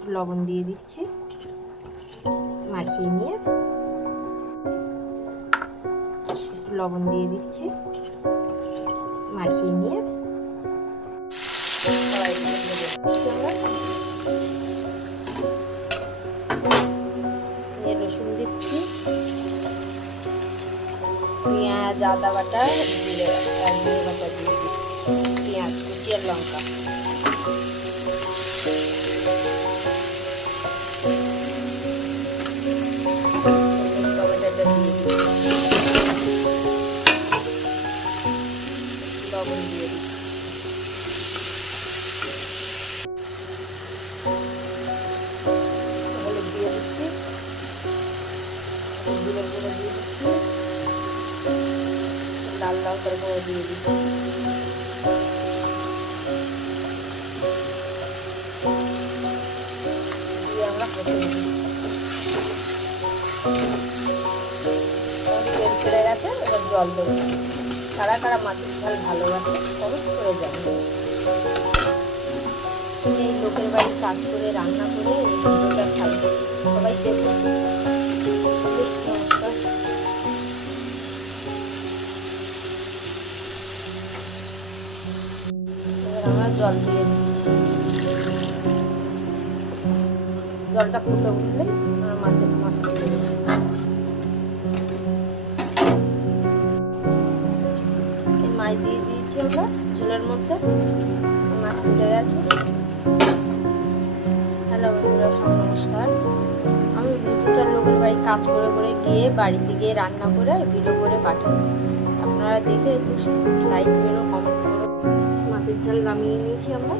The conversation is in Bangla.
একটু লবণ দিয়ে দিচ্ছি, মাখিয়ে নিয়ে একটু লবণ দিয়ে দিচ্ছি, মাখিয়ে নিয়ে রসুন দিচ্ছি, পেঁয়াজ, আদা বাটা, জিরে বাটা দিয়ে দিচ্ছি, পেঁয়াজ কুচি আর লঙ্কা, টমেটোটা দিয়ে দিচ্ছি, লবণ দিয়ে দিচ্ছি, হলুদ দিয়ে দিচ্ছি, জিরে গুঁড়ো দিয়ে দিচ্ছি, লাল লঙ্কার গুঁড়ো দিয়ে দিচ্ছি, দিয়ে আমরা কষে নিচ্ছি। তেল ছেড়ে গেছে, এবার জল দেবো। কারা কারা মাছের ঝাল ভালোবাসে খরচ করে জানবে। এই লোকের বাড়ি কাজ করে রান্না করে এই ভিডিওটা খাইবে, সবাই দেখুন। নমস্কার। এবার আমরা জল দিয়ে দিচ্ছি, জলটা ফুটে উঠলে মাছটা দিয়ে দিচ্ছি। মাছ দিয়ে দিয়েছি আমরা ঝোলের মধ্যে, মাছ ফুটে গেছে। হ্যালো বন্ধুরা, নমস্কার। আমি ভিডিওটা লোকের বাড়ি কাজ করে করে গিয়ে বাড়িতে গিয়ে রান্না করে ভিডিও করে পাঠাই, আপনারা দেখে একটু লাইক করো, কমেন্ট করো। মাছের ঝাল নামিয়ে নিয়েছি আমরা।